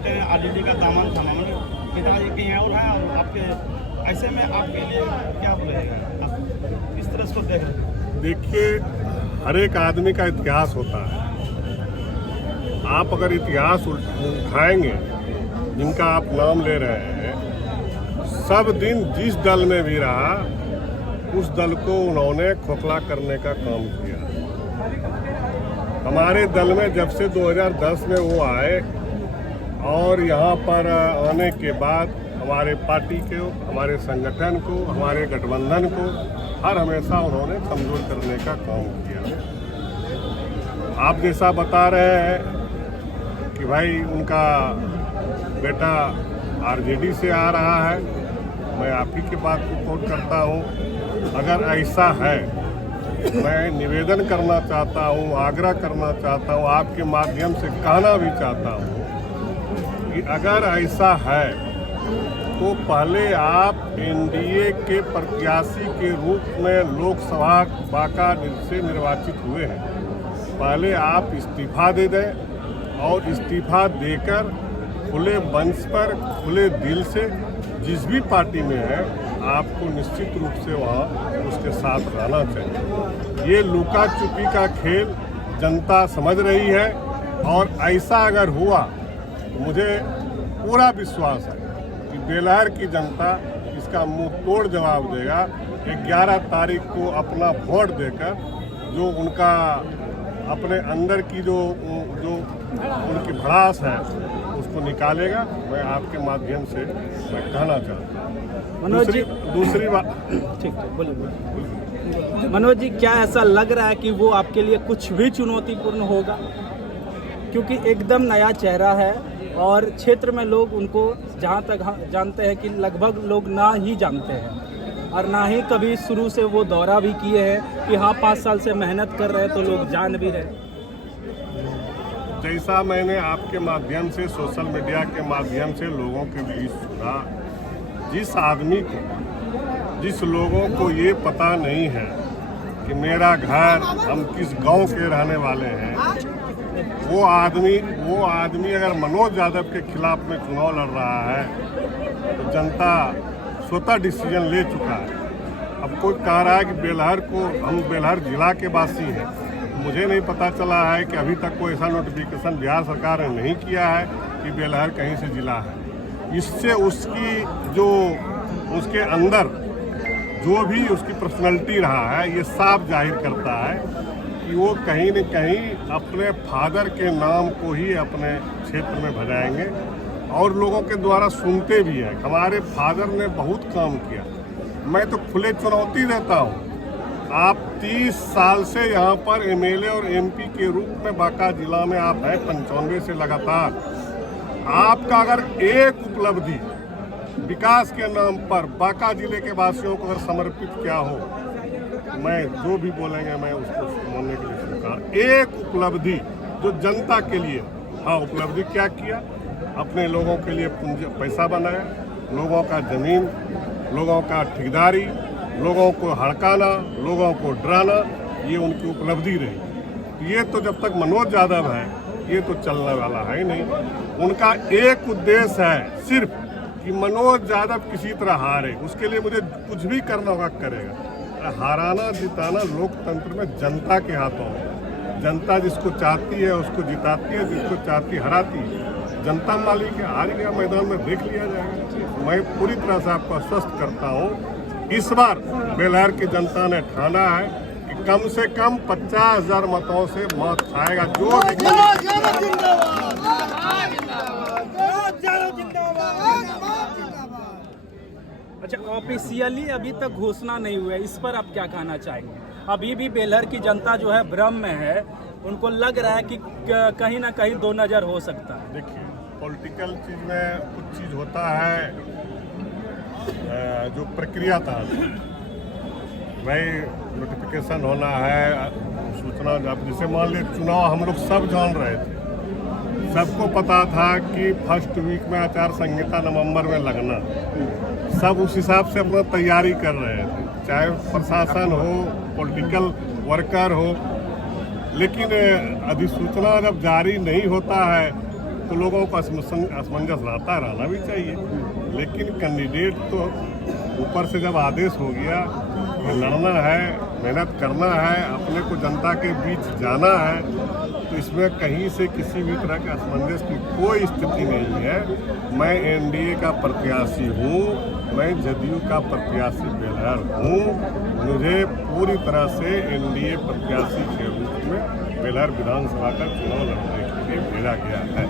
आदित्य का दामन थाना में पिताजी कहीं और हैं और आपके ऐसे में आपके लिए क्या बोलेगा, आप किस तरह से देख रहे हैं? देखिए, हर एक आदमी का इतिहास होता है। आप अगर इतिहास उठाएंगे, जिनका आप नाम ले रहे हैं, सब दिन जिस दल में भी रहा उस दल को उन्होंने खोखला करने का काम किया। हमारे दल में जब से 2010 में वो आए और यहाँ पर आने के बाद हमारे पार्टी को, हमारे संगठन को, हमारे गठबंधन को हर हमेशा उन्होंने कमजोर करने का काम किया। आप जैसा बता रहे हैं कि भाई उनका बेटा आरजेडी से आ रहा है, मैं आप ही की बात को कोट करता हूँ। अगर ऐसा है, मैं निवेदन करना चाहता हूँ, आग्रह करना चाहता हूँ, आपके माध्यम से कहना भी चाहता हूँ कि अगर ऐसा है तो पहले आप एनडीए के प्रत्याशी के रूप में लोकसभा बांका से निर्वाचित हुए हैं, पहले आप इस्तीफा दे दें और इस्तीफा देकर खुले मंच पर खुले दिल से जिस भी पार्टी में है आपको निश्चित रूप से वहाँ उसके साथ रहना चाहिए। ये लुका छुपी का खेल जनता समझ रही है और ऐसा अगर हुआ तो मुझे पूरा विश्वास है कि बेलहर की जनता इसका मुंह तोड़ जवाब देगा। 11 तारीख को अपना वोट देकर जो उनका अपने अंदर की जो उनकी भड़ास है उसको निकालेगा। मैं आपके माध्यम से मैं कहना चाहता हूँ। मनोज जी, दूसरी बात, ठीक बोलिए। मनोज जी, क्या ऐसा लग रहा है कि वो आपके लिए कुछ भी चुनौतीपूर्ण होगा? क्योंकि एकदम नया चेहरा है और क्षेत्र में लोग उनको जहाँ तक जानते हैं कि लगभग लोग ना ही जानते हैं और ना ही कभी शुरू से वो दौरा भी किए हैं कि हाँ 5 साल से मेहनत कर रहे हैं तो लोग जान भी रहे। जैसा मैंने आपके माध्यम से, सोशल मीडिया के माध्यम से लोगों के बीच सुना, जिस आदमी को, जिस लोगों को ये पता नहीं है कि मेरा घर, हम किस गांव के रहने वाले हैं, वो आदमी अगर मनोज यादव के खिलाफ में चुनाव लड़ रहा है तो जनता स्वतः डिसीजन ले चुका है। अब कोई कह रहा है कि बेलहर को, हम बेलहर जिला के वासी हैं, मुझे नहीं पता चला है कि अभी तक कोई ऐसा नोटिफिकेशन बिहार सरकार ने नहीं किया है कि बेलहर कहीं से जिला है। इससे उसकी जो उसके अंदर जो भी उसकी पर्सनैलिटी रहा है ये साफ जाहिर करता है कि वो कहीं न कहीं अपने फादर के नाम को ही अपने क्षेत्र में भजाएंगे और लोगों के द्वारा सुनते भी हैं। हमारे फादर ने बहुत काम किया। मैं तो खुले चुनौती देता हूँ, आप 30 साल से यहाँ पर एमएलए और एमपी के रूप में बांका जिला में आप हैं 95 से लगातार। आपका अगर एक उपलब्धि विकास के नाम पर बांका जिले के वासियों को अगर समर्पित किया हो, मैं जो भी बोलेंगे मैं उसको सुनने के लिए स्वीकार। एक उपलब्धि जो जनता के लिए, हाँ उपलब्धि क्या किया, अपने लोगों के लिए पैसा बनाया, लोगों का जमीन, लोगों का ठेकेदारी, लोगों को हड़काना, लोगों को डराना, ये उनकी उपलब्धि रही। ये तो जब तक मनोज यादव है ये तो चलने वाला है ही नहीं। उनका एक उद्देश्य है सिर्फ कि मनोज यादव किसी तरह हारे, उसके लिए मुझे कुछ भी करना होगा करेगा। हाराना जिताना लोकतंत्र में जनता के हाथों है। जनता जिसको चाहती है उसको जिताती है, जिसको चाहती है हराती है। जनता मालिक है, हार गया मैदान में देख लिया जाएगा। मैं पूरी तरह से आपको आश्वस्त करता हूँ, इस बार बेलहर की जनता ने ठाना है कि कम से कम 50,000 मतों से मत खाएगा जो अच्छा, ऑफिशियली अभी तक घोषणा नहीं हुआ है, इस पर आप क्या कहना चाहेंगे? अभी भी बेलहर की जनता जो है भ्रम में है, उनको लग रहा है कि कहीं ना कहीं दो नज़र हो सकता है। देखिए, पॉलिटिकल चीज़ में कुछ चीज़ होता है जो प्रक्रिया था, भाई नोटिफिकेशन होना है, सूचना, अब जैसे मान लीजिए चुनाव हम लोग सब जान रहे थे, सबको पता था कि फर्स्ट वीक में आचार संहिता नवंबर में लगना, सब उस हिसाब से अपना तैयारी कर रहे थे, चाहे प्रशासन हो, पॉलिटिकल वर्कर हो। लेकिन अधिसूचना जब जारी नहीं होता है तो लोगों को असमंजस रहना भी चाहिए। लेकिन कैंडिडेट तो ऊपर से जब आदेश हो गया कि लड़ना है, मेहनत करना है, अपने को जनता के बीच जाना है, तो इसमें कहीं से किसी भी तरह के असमंजस की कोई स्थिति नहीं है। मैं एनडीए का प्रत्याशी हूँ, मैं जदयू का प्रत्याशी बेलहर हूँ। मुझे पूरी तरह से एनडीए प्रत्याशी के रूप में बेलहर विधानसभा का चुनाव लड़ने के लिए भेजा गया है।